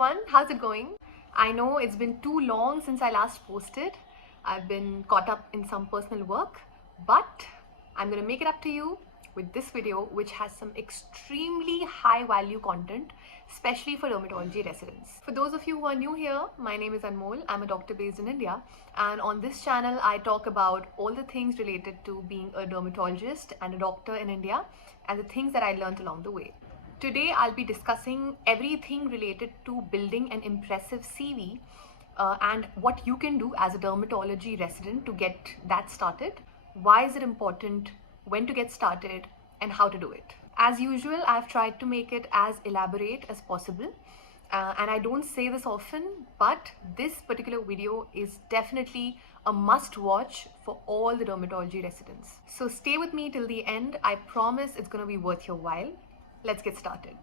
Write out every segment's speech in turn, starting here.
everyone, how's it going? I know it's been too long since I last posted. I've been caught up in some personal work, but I'm gonna make it up to you with this video, which has some extremely high value content, especially for dermatology residents. For those of you who are new here, my name is Anmol. I'm a doctor based in India, and on this channel I talk about all the things related to being a dermatologist and a doctor in India and the things that I learned along the way. Today I'll be discussing everything related to building an impressive CV and what you can do as a dermatology resident to get that started. Why is it important, when to get started, and how to do it. As usual, I've tried to make it as elaborate as possible. And I don't say this often, but this particular video is definitely a must watch for all the dermatology residents. So stay with me till the end. I promise it's going to be worth your while. Let's get started.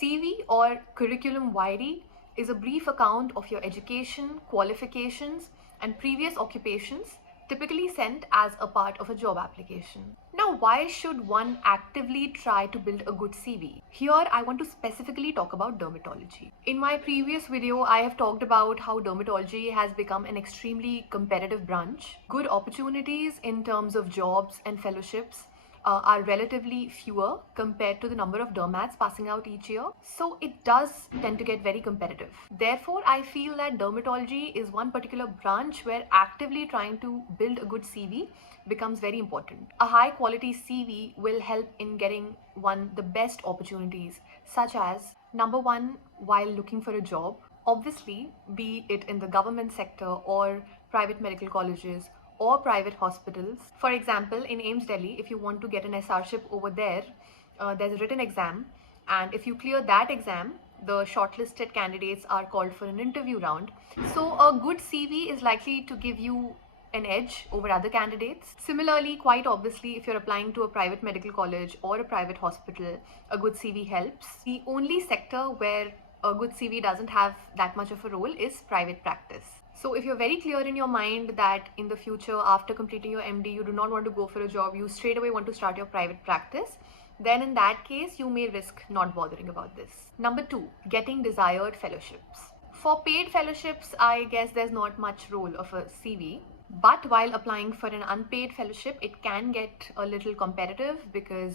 CV or curriculum vitae is a brief account of your education, qualifications, and previous occupations, typically sent as a part of a job application. Now, why should one actively try to build a good CV? Here, I want to specifically talk about dermatology. In my previous video, I have talked about how dermatology has become an extremely competitive branch. Good opportunities in terms of jobs and fellowships are relatively fewer compared to the number of dermats passing out each year. So it does tend to get very competitive. Therefore, I feel that dermatology is one particular branch where actively trying to build a good CV becomes very important. A high quality CV will help in getting one the best opportunities, such as number one, while looking for a job, obviously, be it in the government sector or private medical colleges or private hospitals. For example, in AIIMS Delhi, if you want to get an SRship over there, there's a written exam, and if you clear that exam, the shortlisted candidates are called for an interview round. So a good CV is likely to give you an edge over other candidates. Similarly, quite obviously, if you're applying to a private medical college or a private hospital, a good CV helps. The only sector where a good CV doesn't have that much of a role is private practice. So if you're very clear in your mind that in the future, after completing your MD, you do not want to go for a job, you straight away want to start your private practice, then in that case, you may risk not bothering about this. Number two, getting desired fellowships. For paid fellowships, I guess there's not much role of a CV. But while applying for an unpaid fellowship, it can get a little competitive because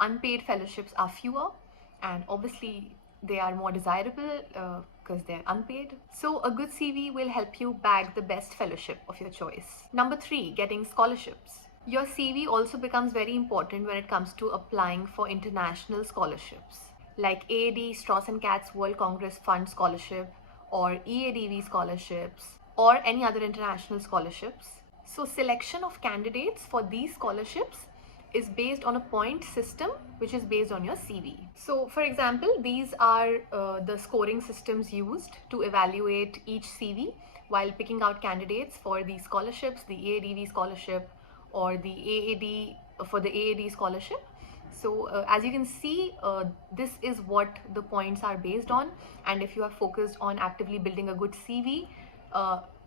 unpaid fellowships are fewer and obviously they are more desirable because they're unpaid. So a good CV will help you bag the best fellowship of your choice. Number three, getting scholarships. Your CV also becomes very important when it comes to applying for international scholarships like AAD Strauss & Katz World Congress Fund Scholarship or EADV scholarships or any other international scholarships. So selection of candidates for these scholarships is based on a point system which is based on your CV. So for example, these are the scoring systems used to evaluate each CV while picking out candidates for these scholarships, the EADV scholarship or the AAD for the AAD scholarship. So as you can see, this is what the points are based on, and if you are focused on actively building a good CV,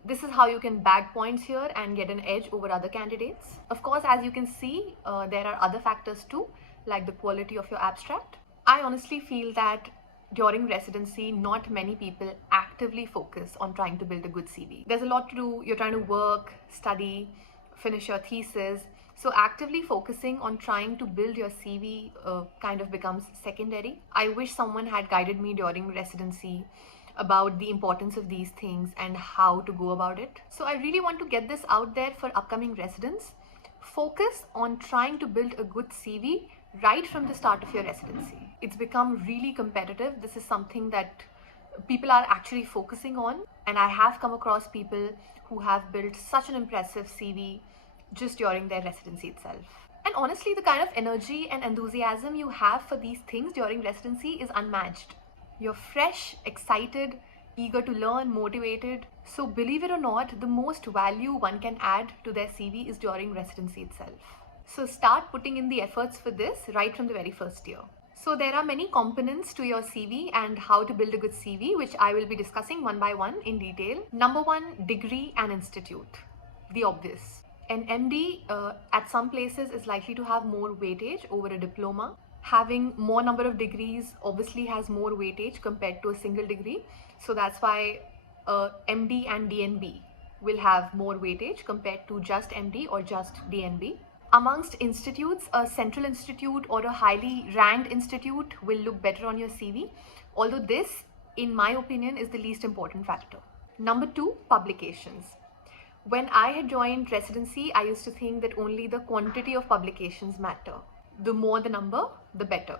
this is how you can bag points here and get an edge over other candidates. Of course, as you can see, there are other factors too, like the quality of your abstract. I honestly feel that during residency, not many people actively focus on trying to build a good CV. There's a lot to do. You're trying to work, study, finish your thesis. So actively focusing on trying to build your CV kind of becomes secondary. I wish someone had guided me during residency about the importance of these things and how to go about it. So I really want to get this out there for upcoming residents. Focus on trying to build a good CV right from the start of your residency. It's become really competitive. This is something that people are actually focusing on, and I have come across people who have built such an impressive CV just during their residency itself. And honestly, the kind of energy and enthusiasm you have for these things during residency is unmatched. You're fresh, excited, eager to learn, motivated. So believe it or not, the most value one can add to their CV is during residency itself. So start putting in the efforts for this right from the very first year. So there are many components to your CV and how to build a good CV, which I will be discussing one by one in detail. Number one, degree and institute. The obvious. An MD at some places is likely to have more weightage over a diploma. Having more number of degrees obviously has more weightage compared to a single degree. So that's why MD and DNB will have more weightage compared to just MD or just DNB. Amongst institutes, a central institute or a highly ranked institute will look better on your CV, although this, in my opinion, is the least important factor. Number 2, publications. When I had joined residency, I used to think that only the quantity of publications matter. The more the number, the better.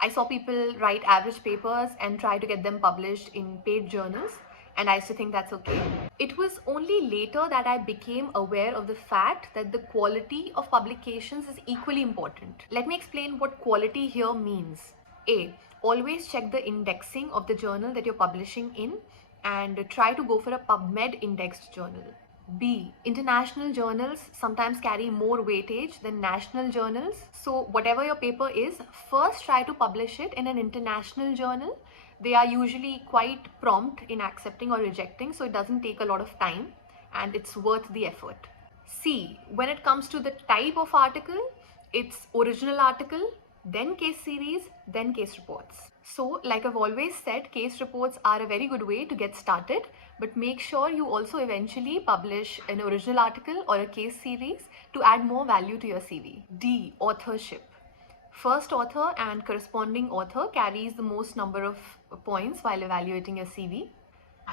I saw people write average papers and try to get them published in paid journals, and I used to think that's okay. It was only later that I became aware of the fact that the quality of publications is equally important. Let me explain what quality here means. A. Always check the indexing of the journal that you're publishing in and try to go for a PubMed indexed journal. B. International journals sometimes carry more weightage than national journals. So whatever your paper is, first try to publish it in an international journal. They are usually quite prompt in accepting or rejecting, so it doesn't take a lot of time and it's worth the effort. C. When it comes to the type of article, it's original article, then case series, then case reports. So like I've always said, case reports are a very good way to get started, but make sure you also eventually publish an original article or a case series to add more value to your CV. D. Authorship. First author and corresponding author carries the most number of points while evaluating your CV.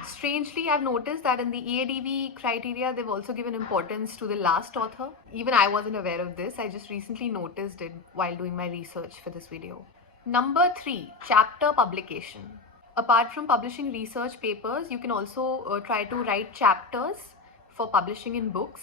Strangely, I've noticed that in the EADV criteria, they've also given importance to the last author. Even I wasn't aware of this. I just recently noticed it while doing my research for this video. Number 3, chapter publication. Apart from publishing research papers, you can also try to write chapters for publishing in books.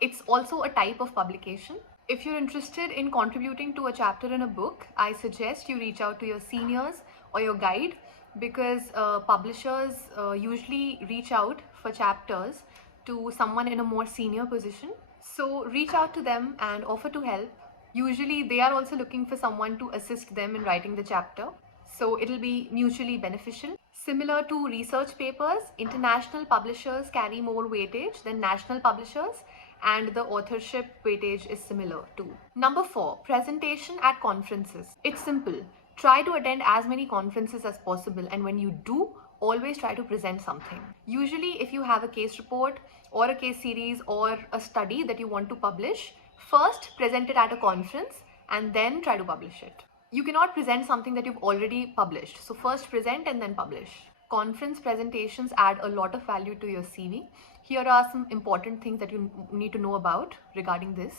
It's also a type of publication. If you're interested in contributing to a chapter in a book, I suggest you reach out to your seniors or your guide, because publishers usually reach out for chapters to someone in a more senior position. So reach out to them and offer to help. Usually they are also looking for someone to assist them in writing the chapter. So it'll be mutually beneficial. Similar to research papers, international publishers carry more weightage than national publishers, and the authorship weightage is similar too. Number 4, presentation at conferences. It's simple. Try to attend as many conferences as possible, and when you do, always try to present something. Usually, if you have a case report or a case series or a study that you want to publish, first present it at a conference and then try to publish it. You cannot present something that you've already published. So first present and then publish. Conference presentations add a lot of value to your CV. Here are some important things that you need to know about regarding this.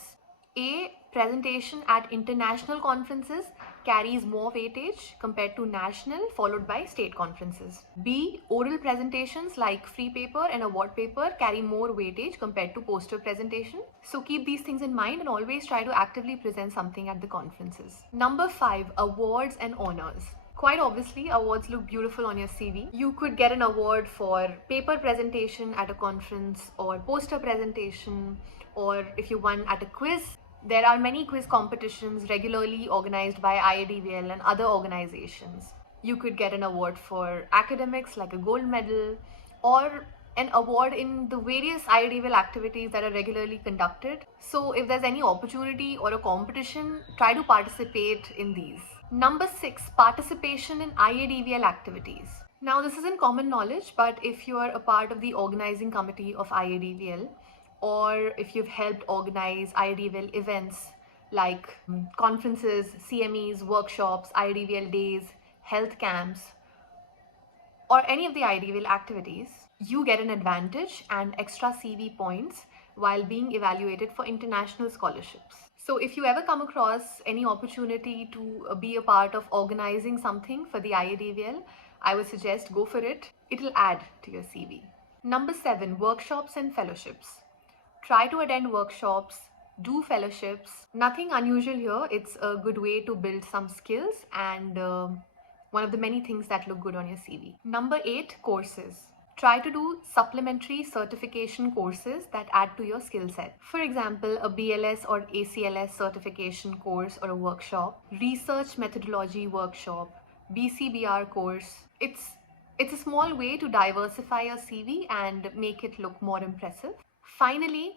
A. Presentation at international conferences carries more weightage compared to national, followed by state conferences. B. Oral presentations like free paper and award paper carry more weightage compared to poster presentation. So keep these things in mind and always try to actively present something at the conferences. Number 5, awards and honors. Quite obviously, awards look beautiful on your CV. You could get an award for paper presentation at a conference or poster presentation, or if you won at a quiz. There are many quiz competitions regularly organized by IADVL and other organizations. You could get an award for academics like a gold medal, or an award in the various IADVL activities that are regularly conducted. So if there's any opportunity or a competition, try to participate in these. Number 6, participation in IADVL activities. Now this isn't common knowledge, but if you are a part of the organizing committee of IADVL, or if you've helped organize IADVL events like conferences, CMEs, workshops, IADVL days, health camps, or any of the IADVL activities, you get an advantage and extra CV points while being evaluated for international scholarships. So if you ever come across any opportunity to be a part of organizing something for the IADVL, I would suggest go for it. It'll add to your CV. Number 7, workshops and fellowships. Try to attend workshops, do fellowships. Nothing unusual here. It's a good way to build some skills and one of the many things that look good on your CV. Number 8, courses. Try to do supplementary certification courses that add to your skill set. For example, a BLS or ACLS certification course or a workshop, research methodology workshop, BCBR course. It's a small way to diversify your CV and make it look more impressive. Finally,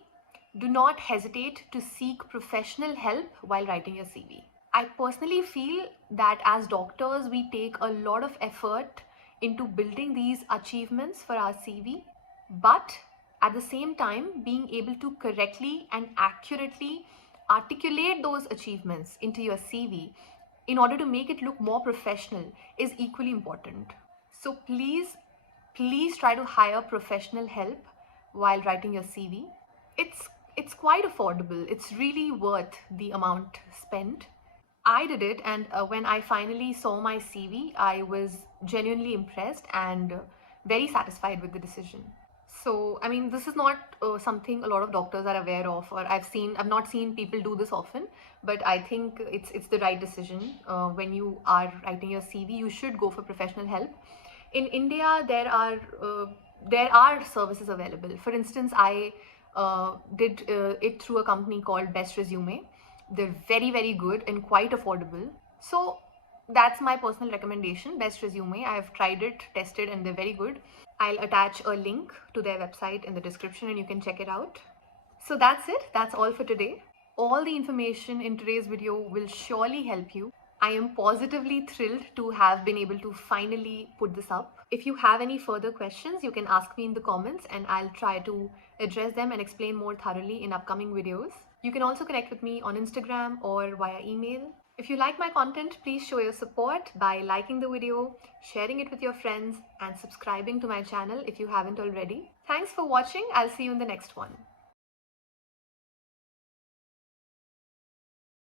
do not hesitate to seek professional help while writing your CV. I personally feel that as doctors, we take a lot of effort into building these achievements for our CV, but at the same time, being able to correctly and accurately articulate those achievements into your CV in order to make it look more professional is equally important. So please try to hire professional help while writing your CV. It's quite affordable. It's really worth the amount spent. I did it, and when I finally saw my CV, I was genuinely impressed and very satisfied with the decision. So, I mean, this is not something a lot of doctors are aware of, or I've not seen people do this often. But I think it's the right decision. When you are writing your CV, you should go for professional help. In India, there are services available. For instance, I did it through a company called Best Resume. They're very good and quite affordable. So that's my personal recommendation, Best Resume. I've tried it, tested, and they're very good. I'll attach a link to their website in the description and you can check it out. So that's it. That's all for today. All the information in today's video will surely help you. I am positively thrilled to have been able to finally put this up. If you have any further questions, you can ask me in the comments and I'll try to address them and explain more thoroughly in upcoming videos. You can also connect with me on Instagram or via email. If you like my content, please show your support by liking the video, sharing it with your friends, and subscribing to my channel if you haven't already. Thanks for watching. I'll see you in the next one.